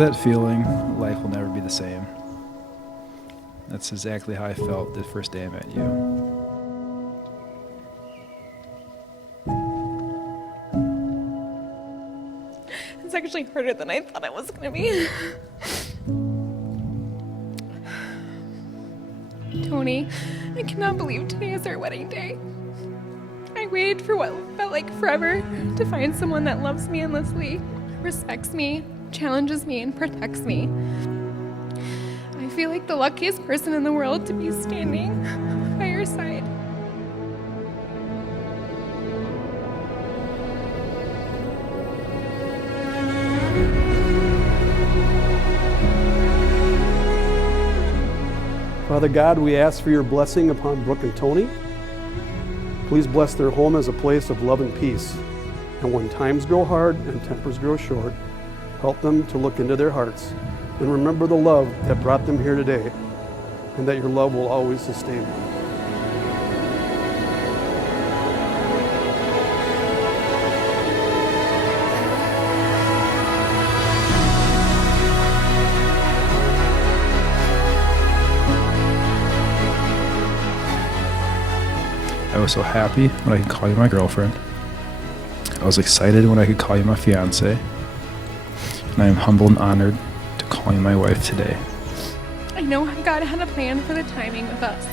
that feeling? Life will never be the same. That's exactly how I felt the first day I met you. It's actually harder than I thought it was going to be. Tony, I cannot believe today is our wedding day. I waited for what felt like forever to find someone that loves me endlessly, respects me, challenges me, and protects me. I feel like the luckiest person in the world to be standing by your side. Father God, we ask for your blessing upon Brooke and Tony. Please bless their home as a place of love and peace. And when times grow hard and tempers grow short, help them to look into their hearts and remember the love that brought them here today, and that your love will always sustain them. I was so happy when I could call you my girlfriend. I was excited when I could call you my fiance. And I am humbled and honored to call you my wife today. I know God had a plan for the timing with us.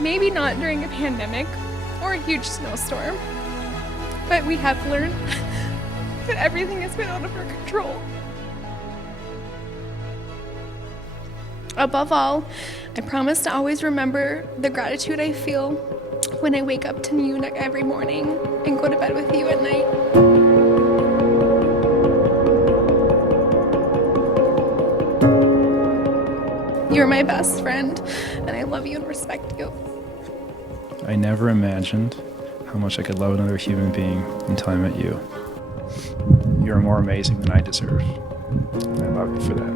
Maybe not during a pandemic or a huge snowstorm, but we have learned that everything has been out of our control. Above all, I promise to always remember the gratitude I feel when I wake up to you every morning and go to bed with you at night. You're my best friend, and I love you and respect you. I never imagined how much I could love another human being until I met you. You're more amazing than I deserve. And I love you for that.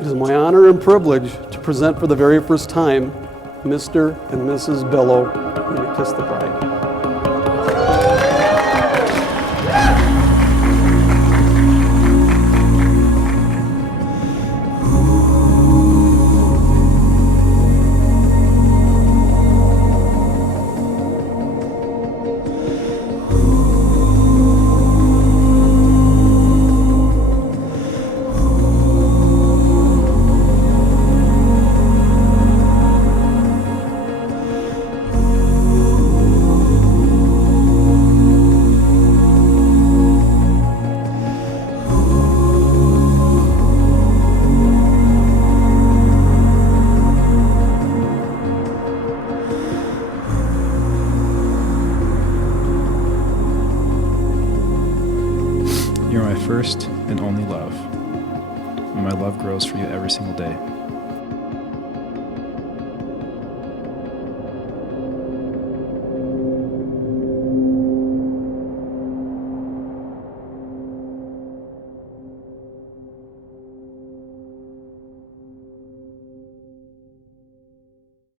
It is my honor and privilege to present for the very first time Mr. and Mrs. Bello. You may kiss the bride. You're my first and only love, and my love grows for you every single day.